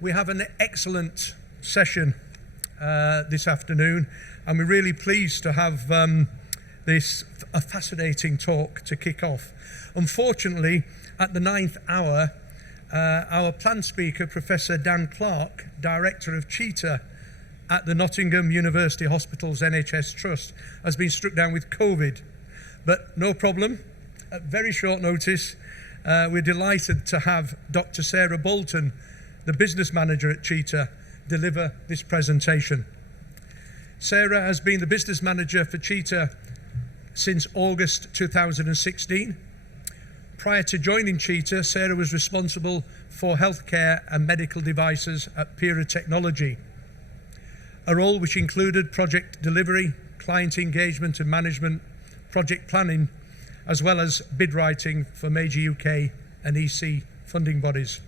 We have an excellent session this afternoon, and we're really pleased to have a fascinating talk to kick off. Unfortunately, at the 9th hour, our planned speaker, Professor Dan Clark, Director of CHEATA at the Nottingham University Hospitals NHS Trust, has been struck down with COVID. But no problem, at very short notice, we're delighted to have Dr Sarah Bolton, the business manager at CHEATA, deliver this presentation. Sarah has been the business manager for CHEATA since August 2016. Prior to joining CHEATA, Sarah was responsible for healthcare and medical devices at CHEATA Technology, a role which included project delivery, client engagement and management, project planning, as well as bid writing for major UK and EC funding bodies.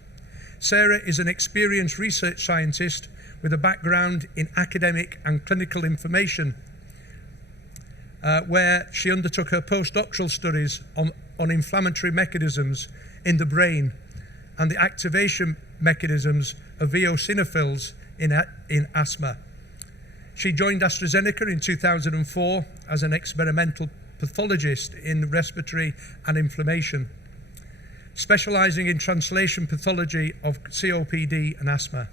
Sarah is an experienced research scientist with a background in academic and clinical information, where she undertook her postdoctoral studies on inflammatory mechanisms in the brain and the activation mechanisms of eosinophils in asthma. She joined AstraZeneca in 2004 as an experimental pathologist in respiratory and inflammation, specializing in translation pathology of COPD and asthma.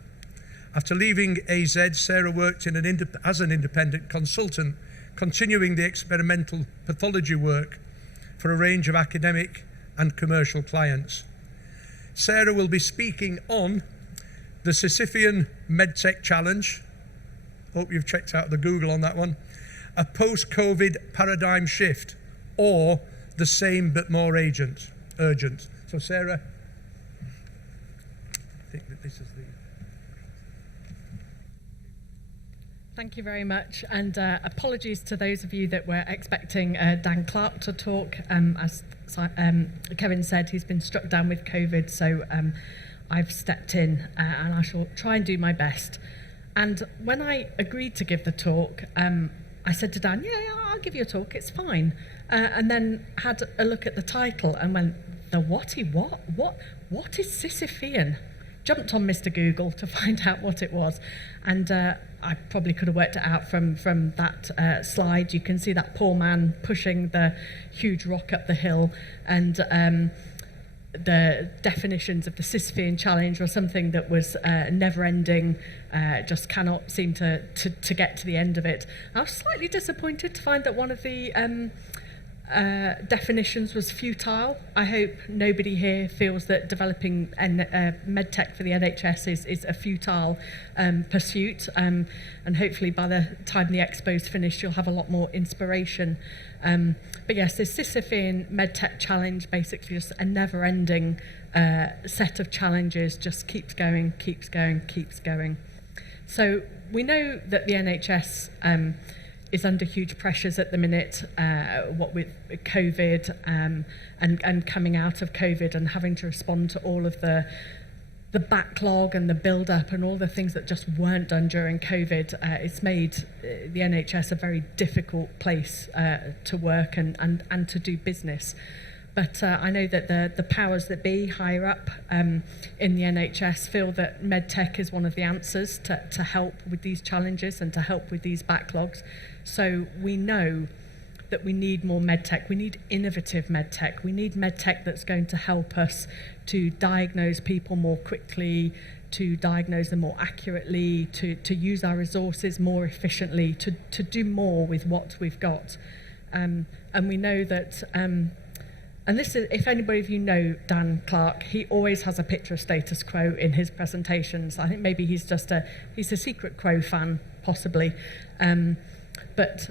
After leaving AZ, Sarah worked as an independent consultant, continuing the experimental pathology work for a range of academic and commercial clients. Sarah will be speaking on the Sisyphean MedTech Challenge. Hope you've checked out the Google on that one. A post-COVID paradigm shift, or the same but more urgent. So Sarah, I think that this is the... Thank you very much, and apologies to those of you that were expecting Dan Clark to talk. As Kevin said, he's been struck down with COVID, so I've stepped in and I shall try and do my best. And when I agreed to give the talk, I said to Dan, yeah, I'll give you a talk, it's fine. And then had a look at the title and went, what is Sisyphean? Jumped on Mr. Google to find out what it was. And I probably could have worked it out from that slide. You can see that poor man pushing the huge rock up the hill, and the definitions of the Sisyphean challenge were something that was never-ending, just cannot seem to get to the end of it. I was slightly disappointed to find that one of the definitions was futile. I hope nobody here feels that developing medtech for the NHS is a futile pursuit, and hopefully by the time the expo's finished you'll have a lot more inspiration. But yes, this Sisyphean MedTech challenge, basically just a never-ending set of challenges, just keeps going. So we know that the NHS is under huge pressures at the minute, what with COVID and coming out of COVID and having to respond to all of the backlog and the build-up and all the things that just weren't done during COVID. It's made the NHS a very difficult place to work and to do business. But I know that the powers that be higher up in the NHS feel that medtech is one of the answers to help with these challenges and to help with these backlogs. So we know that we need more medtech. We need innovative medtech. We need medtech that's going to help us to diagnose people more quickly, to diagnose them more accurately, to use our resources more efficiently, to do more with what we've got. And we know that, and this is, if anybody of you know Dan Clark, he always has a picture of status quo in his presentations. I think maybe he's a secret quo fan, possibly. But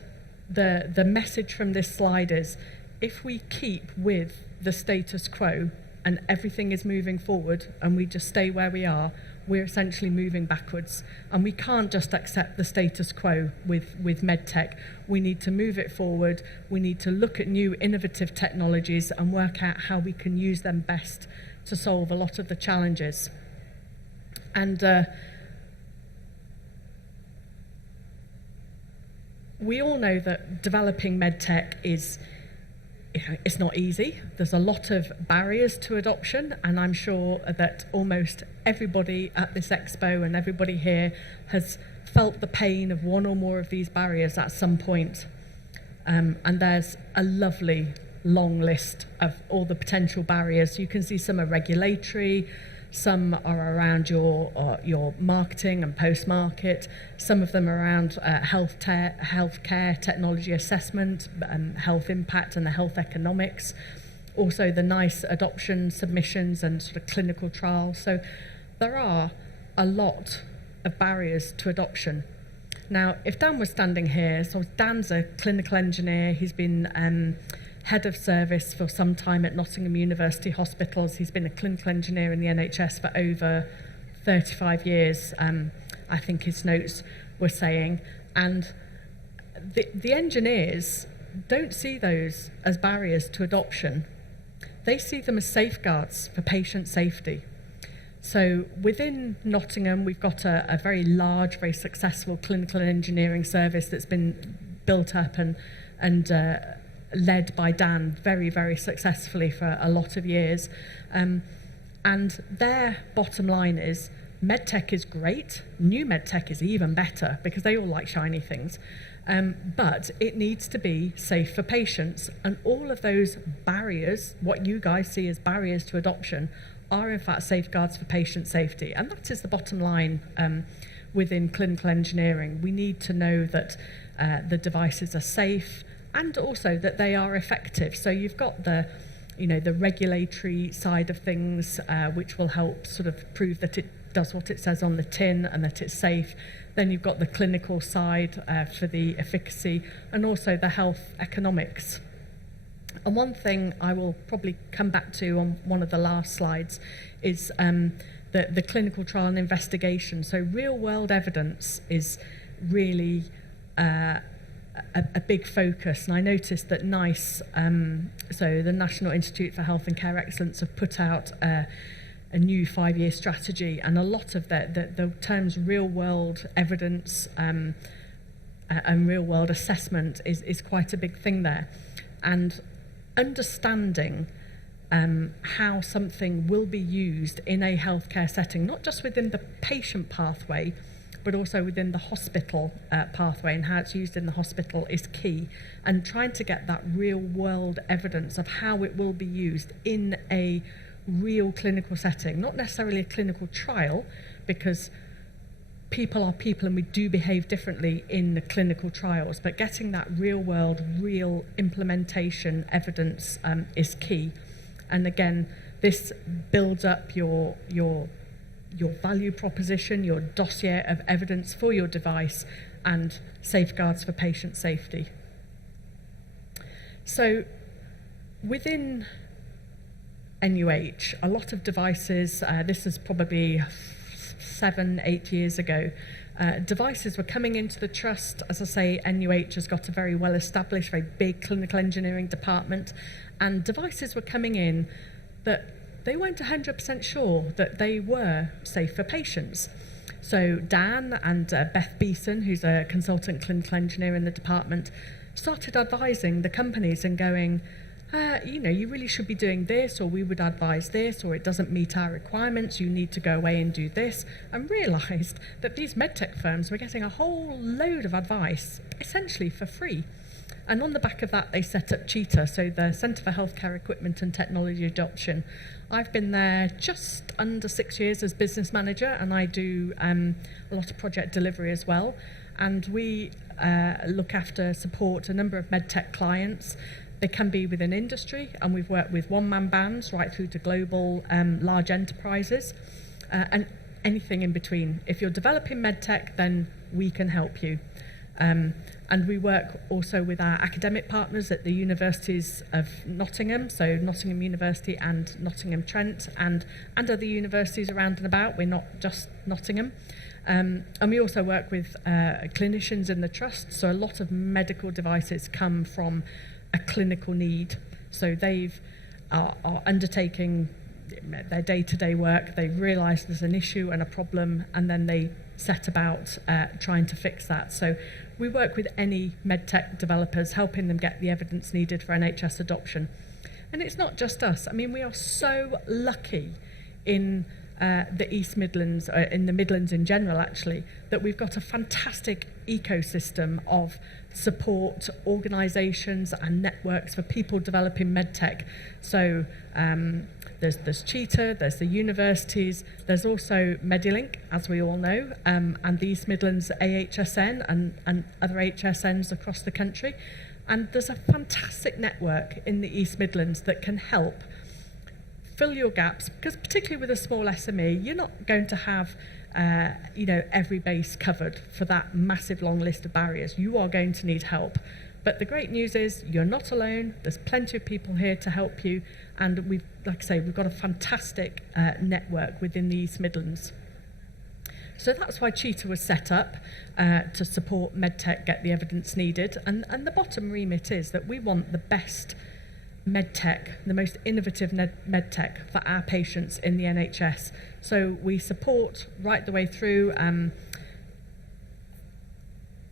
the message from this slide is, if we keep with the status quo and everything is moving forward and we just stay where we are, we're essentially moving backwards. And we can't just accept the status quo with medtech. We need to move it forward. We need to look at new innovative technologies and work out how we can use them best to solve a lot of the challenges. And we all know that developing medtech is it's not easy. There's a lot of barriers to adoption, and I'm sure that almost everybody at this expo and everybody here has felt the pain of one or more of these barriers at some point. And there's a lovely long list of all the potential barriers. You can see some are regulatory, some are around your marketing and post-market, some of them are around healthcare, technology assessment, health impact and the health economics, also the NICE adoption submissions and sort of clinical trials. So there are a lot of barriers to adoption. Now, if Dan was standing here, so Dan's a clinical engineer, he's been head of service for some time at Nottingham University Hospitals. He's been a clinical engineer in the NHS for over 35 years, I think his notes were saying. And the engineers don't see those as barriers to adoption. They see them as safeguards for patient safety. So within Nottingham, we've got a very large, very successful clinical engineering service that's been built up and led by Dan very, very successfully for a lot of years. And their bottom line is, MedTech is great, new MedTech is even better because they all like shiny things. But it needs to be safe for patients. And all of those barriers, what you guys see as barriers to adoption, are in fact safeguards for patient safety. And that is the bottom line within clinical engineering. We need to know that the devices are safe, and also that they are effective. So you've got the regulatory side of things, which will help sort of prove that it does what it says on the tin and that it's safe. Then you've got the clinical side for the efficacy, and also the health economics. And one thing I will probably come back to on one of the last slides is the clinical trial and investigation. So real world evidence is really a big focus, and I noticed that NICE, so the National Institute for Health and Care Excellence, have put out a new 5-year strategy, and a lot of the terms real-world evidence and real-world assessment is quite a big thing there. And understanding how something will be used in a healthcare setting, not just within the patient pathway, but also within the hospital pathway, and how it's used in the hospital is key. And trying to get that real world evidence of how it will be used in a real clinical setting, not necessarily a clinical trial, because people are people and we do behave differently in the clinical trials, but getting that real world, real implementation evidence is key. And again, this builds up your value proposition, your dossier of evidence for your device, and safeguards for patient safety. So within NUH, a lot of devices, this is probably 7-8 years ago, devices were coming into the trust. As I say, NUH has got a very well established, very big clinical engineering department, and devices were coming in that they weren't 100% sure that they were safe for patients. So Dan and Beth Beeson, who's a consultant clinical engineer in the department, started advising the companies and going, you really should be doing this, or we would advise this, or it doesn't meet our requirements, you need to go away and do this, and realised that these medtech firms were getting a whole load of advice, essentially for free. And on the back of that, they set up CHEATA, so the Centre for Healthcare Equipment and Technology Adoption. I've been there just under 6 years as business manager, and I do a lot of project delivery as well. And we look after, support a number of medtech clients. They can be within industry, and we've worked with one-man bands right through to global large enterprises, and anything in between. If you're developing medtech, then we can help you. And we work also with our academic partners at the universities of Nottingham, so Nottingham University and Nottingham Trent, and other universities around and about. We're not just Nottingham. And we also work with clinicians in the trust, so a lot of medical devices come from a clinical need. So they've are undertaking their day-to-day work, they realise there's an issue and a problem, and then they set about trying to fix that. So we work with any medtech developers, helping them get the evidence needed for NHS adoption. And it's not just us. I mean, we are so lucky in the East Midlands, in the Midlands in general actually, that we've got a fantastic ecosystem of support organisations and networks for people developing medtech. So there's CHEATA, there's the universities, there's also Medilink, as we all know, and the East Midlands AHSN and other HSNs across the country. And there's a fantastic network in the East Midlands that can help fill your gaps, because particularly with a small SME, you're not going to have every base covered for that massive long list of barriers. You are going to need help. But the great news is you're not alone. There's plenty of people here to help you. And we've got a fantastic network within the East Midlands. So that's why CHEATA was set up to support medtech get the evidence needed. And the bottom remit is that we want the best medtech, the most innovative medtech for our patients in the NHS. So we support right the way through.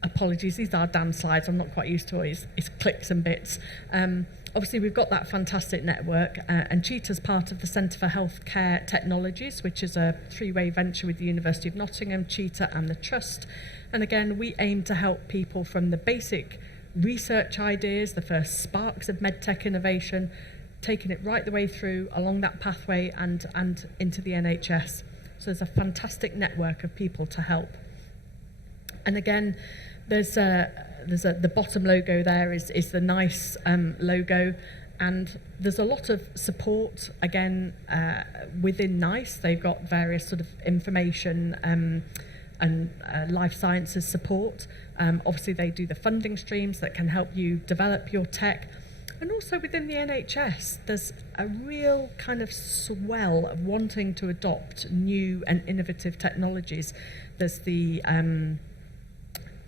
Apologies, these are Dan slides. I'm not quite used to it. It's clicks and bits. Obviously, we've got that fantastic network, and CHEATA's part of the Centre for Healthcare Technologies, which is a three-way venture with the University of Nottingham, CHEATA and the Trust. And again, we aim to help people from the basic research ideas, the first sparks of medtech innovation, taking it right the way through along that pathway and into the NHS. So there's a fantastic network of people to help. And again, the bottom logo there is the NICE logo, and there's a lot of support again within NICE. They've got various sort of information and life sciences support. Obviously they do the funding streams that can help you develop your tech. And also within the NHS, there's a real kind of swell of wanting to adopt new and innovative technologies. There's the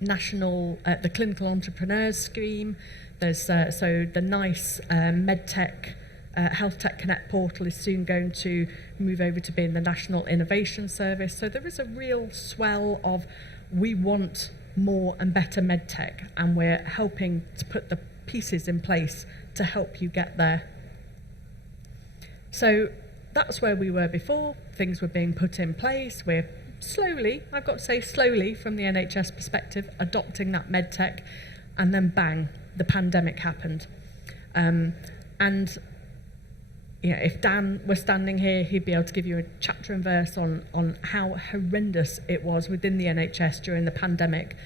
the Clinical Entrepreneurs Scheme. There's so the NICE MedTech Health Tech Connect portal is soon going to move over to being the National Innovation Service. So there is a real swell of we want more and better medtech, and we're helping to put the pieces in place to help you get there. So that's where we were before. Things were being put in place. We're slowly, I've got to say slowly from the NHS perspective, adopting that medtech, and then bang, the pandemic happened. And if Dan was standing here, he'd be able to give you a chapter and verse on how horrendous it was within the NHS during the pandemic.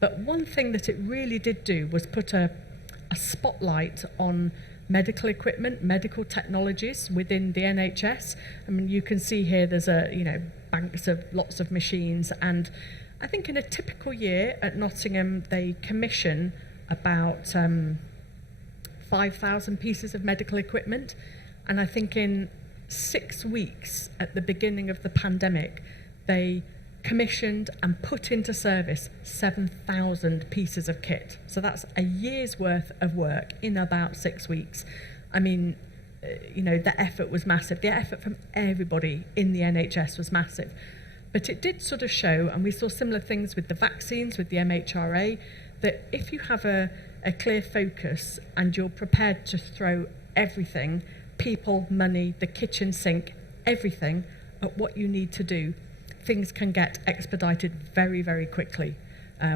But one thing that it really did do was put a spotlight on medical equipment, medical technologies within the NHS. I mean, you can see here there's banks of lots of machines, and I think in a typical year at Nottingham they commission about 5,000 pieces of medical equipment, and I think in 6 weeks at the beginning of the pandemic they commissioned and put into service 7,000 pieces of kit. So that's a year's worth of work in about 6 weeks. I mean, the effort was massive. The effort from everybody in the NHS was massive. But it did sort of show, and we saw similar things with the vaccines, with the MHRA, that if you have a clear focus and you're prepared to throw everything, people, money, the kitchen sink, everything at what you need to do, things can get expedited very, very quickly.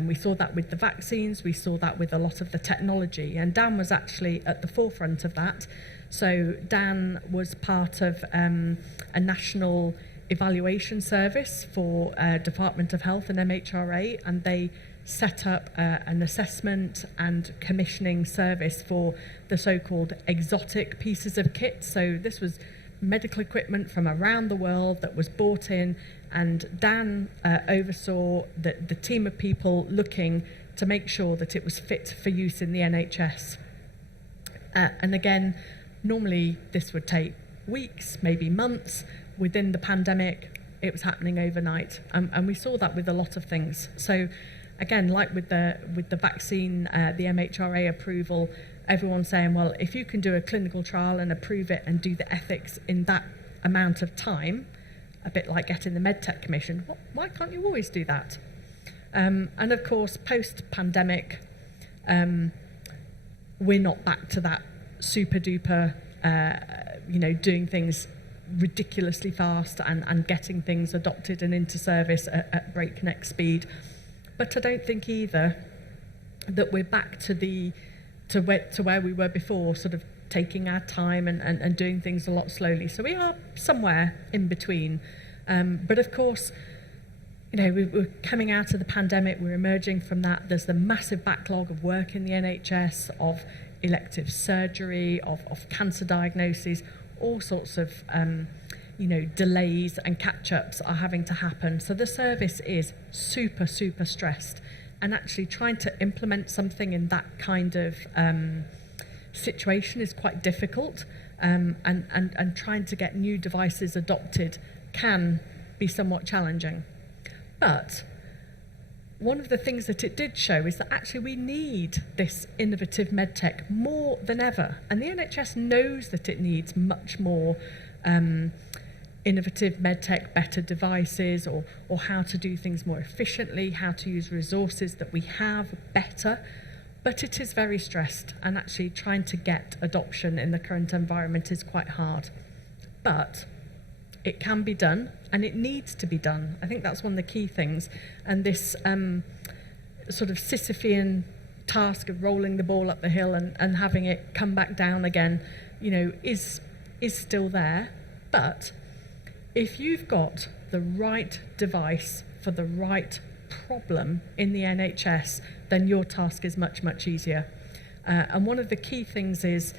We saw that with the vaccines, we saw that with a lot of the technology, and Dan was actually at the forefront of that. So Dan was part of a national evaluation service for Department of Health and MHRA, and they set up an assessment and commissioning service for the so-called exotic pieces of kit. So this was medical equipment from around the world that was bought in, and Dan oversaw the team of people looking to make sure that it was fit for use in the NHS. And again, normally this would take weeks, maybe months. Within the pandemic, it was happening overnight, and we saw that with a lot of things. So again, like with the vaccine, the MHRA approval, everyone's saying, well, if you can do a clinical trial and approve it and do the ethics in that amount of time, a bit like getting the MedTech commission, why can't you always do that? And of course, post-pandemic, we're not back to that super duper, doing things ridiculously fast and getting things adopted and into service at breakneck speed. But I don't think either that we're back to where we were before, sort of taking our time and doing things a lot slowly. So we are somewhere in between. But of course, we're coming out of the pandemic, we're emerging from that. There's the massive backlog of work in the NHS, of elective surgery, of cancer diagnoses, all sorts of delays and catch-ups are having to happen. So the service is super, super stressed. And actually trying to implement something in that kind of situation is quite difficult. And trying to get new devices adopted can be somewhat challenging. But one of the things that it did show is that actually we need this innovative medtech more than ever. And the NHS knows that it needs much more innovative medtech, better devices, or how to do things more efficiently, how to use resources that we have better. But it is very stressed, and actually trying to get adoption in the current environment is quite hard. But it can be done, and it needs to be done. I think that's one of the key things. And this sort of Sisyphean task of rolling the ball up the hill and having it come back down again, is still there. But if you've got the right device for the right problem in the NHS, then your task is much, much easier. And one of the key things is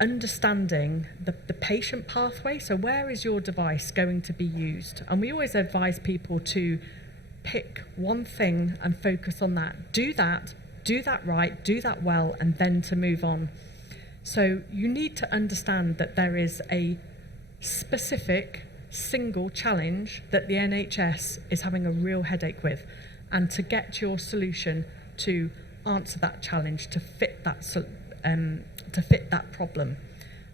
understanding the patient pathway. So where is your device going to be used? And we always advise people to pick one thing and focus on that. Do that right, do that well, and then to move on. So you need to understand that there is a specific single challenge that the NHS is having a real headache with, and to get your solution to answer that challenge, to fit that problem.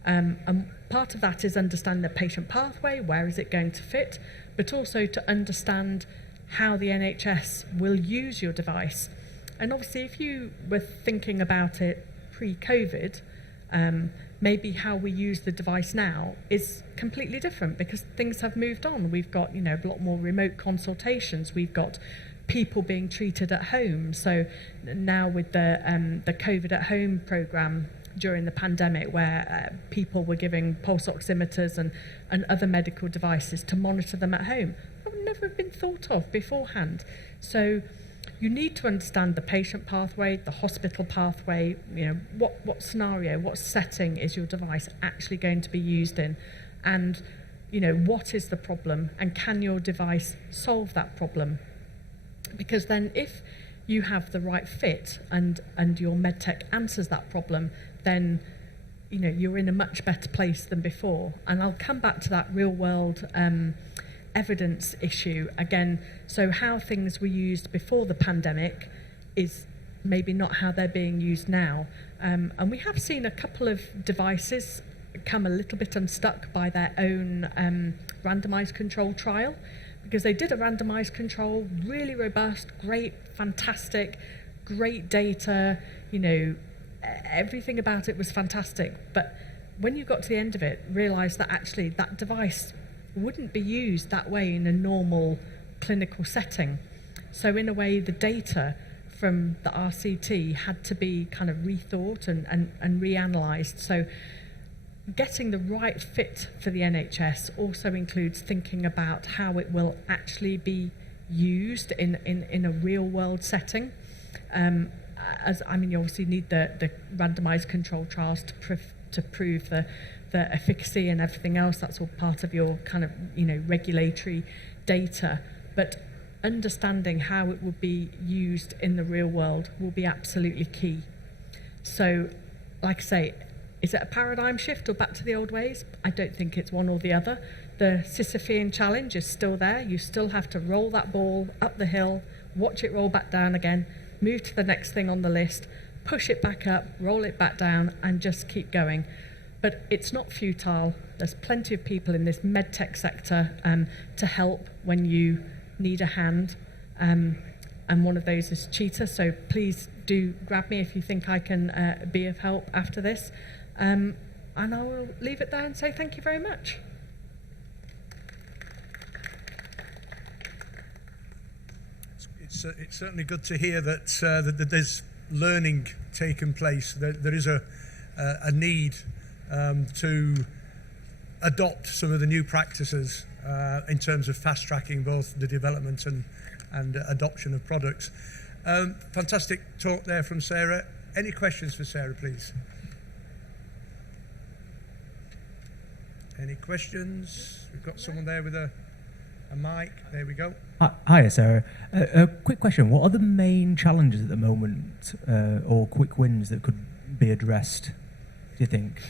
And part of that is understanding the patient pathway, where is it going to fit, but also to understand how the NHS will use your device. And obviously, if you were thinking about it pre-COVID, maybe how we use the device now is completely different because things have moved on. We've got, a lot more remote consultations. We've got people being treated at home. So now with the COVID at home programme during the pandemic, where people were giving pulse oximeters and other medical devices to monitor them at home, that would never have been thought of beforehand. So you need to understand the patient pathway, the hospital pathway, what scenario, what setting is your device actually going to be used in, and what is the problem, and can your device solve that problem? Because then if you have the right fit and your medtech answers that problem, then you're in a much better place than before. And I'll come back to that real world evidence issue again. So how things were used before the pandemic is maybe not how they're being used now. And we have seen a couple of devices come a little bit unstuck by their own randomized control trial, because they did a randomized control, really robust, great, fantastic, great data, everything about it was fantastic. But when you got to the end of it, realized that actually that device wouldn't be used that way in a normal clinical setting. So in a way, the data from the RCT had to be kind of rethought and reanalyzed. So getting the right fit for the NHS also includes thinking about how it will actually be used in a real world setting. You obviously need the randomized control trials to prove the efficacy and everything else. That's all part of your kind of regulatory data. But understanding how it will be used in the real world will be absolutely key. So, like I say, is it a paradigm shift or back to the old ways? I don't think it's one or the other. The Sisyphean challenge is still there. You still have to roll that ball up the hill, watch it roll back down again, move to the next thing on the list, push it back up, roll it back down, and just keep going. But it's not futile. There's plenty of people in this medtech sector to help when you need a hand. and one of those is CHEATA, so please do grab me if you think I can be of help after this. And I will leave it there and say thank you very much. It's certainly good to hear that, that there's learning taking place. There is a need to adopt some of the new practices in terms of fast-tracking both the development and adoption of products. Fantastic talk there from Sarah. Any questions for Sarah, please? Any questions? We've got someone there with a mic. There we go. Hi, Sarah. A quick question. What are the main challenges at the moment, or quick wins that could be addressed, do you think?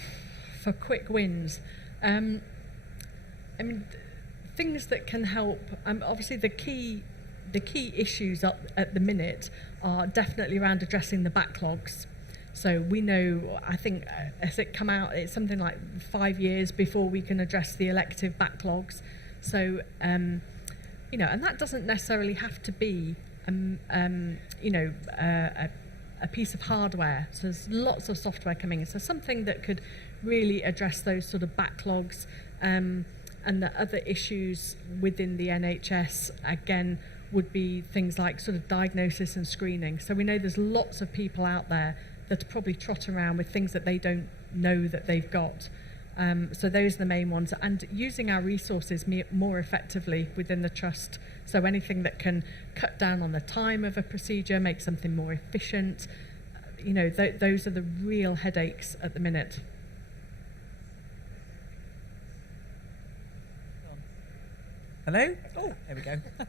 For quick wins, I mean, things that can help. Obviously, the key issues up at the minute are definitely around addressing the backlogs. So we know, I think, as it come out, it's something like 5 years before we can address the elective backlogs. So, you know, and that doesn't necessarily have to be, you know, a piece of hardware. So there's lots of software coming in. So something that could really address those sort of backlogs, and the other issues within the NHS, again, would be things like sort of diagnosis and screening. So we know there's lots of people out there that are probably trotting around with things that they don't know that they've got. So those are the main ones, and using our resources more effectively within the trust. So anything that can cut down on the time of a procedure, make something more efficient, you know, those are the real headaches at the minute. Hello? Oh, there we go. Oh,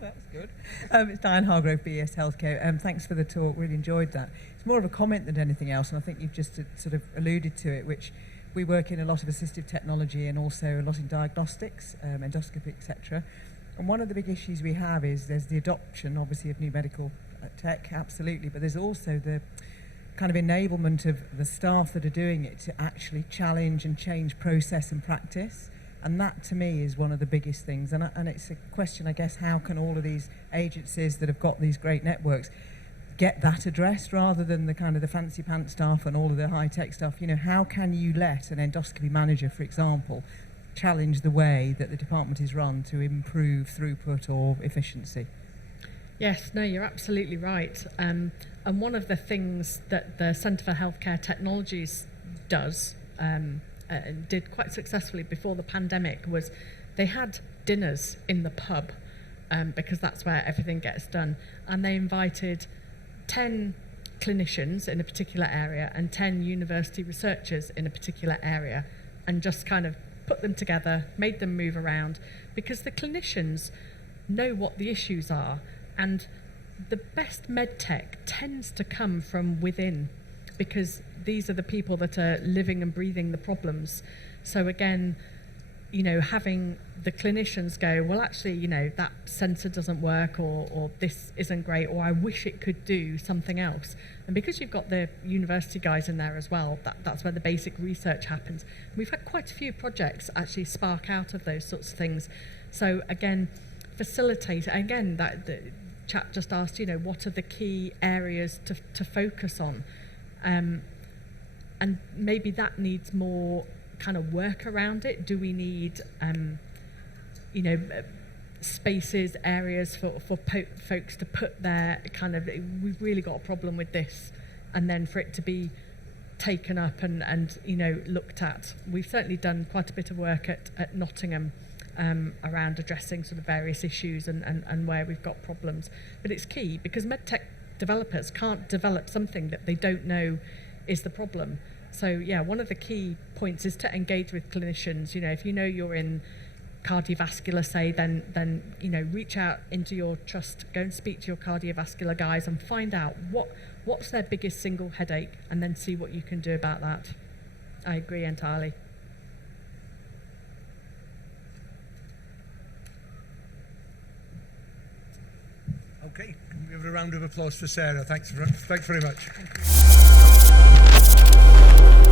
that was good. It's Diane Hargrove, BES Healthcare. Thanks for the talk, really enjoyed that. It's more of a comment than anything else, and I think you've just sort of alluded to it, which we work in a lot of assistive technology and also a lot in diagnostics, endoscopy, etc. And one of the big issues we have is there's the adoption, obviously, of new medical tech, absolutely, but there's also the kind of enablement of the staff that are doing it to actually challenge and change process and practice. And that, to me, is one of the biggest things. And it's a question, I guess, how can all of these agencies that have got these great networks get that addressed rather than the kind of the fancy pants stuff and all of the high-tech stuff? You know, how can you let an endoscopy manager, for example, challenge the way that the department is run to improve throughput or efficiency? Yes, no, you're absolutely right. And one of the things that the Centre for Healthcare Technologies does, did quite successfully before the pandemic, was they had dinners in the pub, because that's where everything gets done, and they invited 10 clinicians in a particular area and 10 university researchers in a particular area, and just kind of put them together, made them move around, because the clinicians know what the issues are, and the best medtech tends to come from within, because these are the people that are living and breathing the problems. So again, you know, having the clinicians go, well, actually, you know, that sensor doesn't work, or this isn't great, or I wish it could do something else. And because you've got the university guys in there as well, that's where the basic research happens. We've had quite a few projects actually spark out of those sorts of things. So again, facilitate, again, that the chat just asked, you know, what are the key areas to focus on? And maybe that needs more kind of work around it. Do we need, you know, spaces, areas for folks to put their kind of, we've really got a problem with this, and then for it to be taken up and you know, looked at. We've certainly done quite a bit of work at Nottingham around addressing sort of various issues and where we've got problems. But it's key, because medtech developers can't develop something that they don't know is the problem. So yeah, one of the key points is to engage with clinicians. You know, if you know you're in cardiovascular, say, then you know, reach out into your trust, go and speak to your cardiovascular guys and find out what's their biggest single headache, and then see what you can do about that. I agree entirely. Okay, can we give a round of applause for Sarah? Thanks very much. Thank you.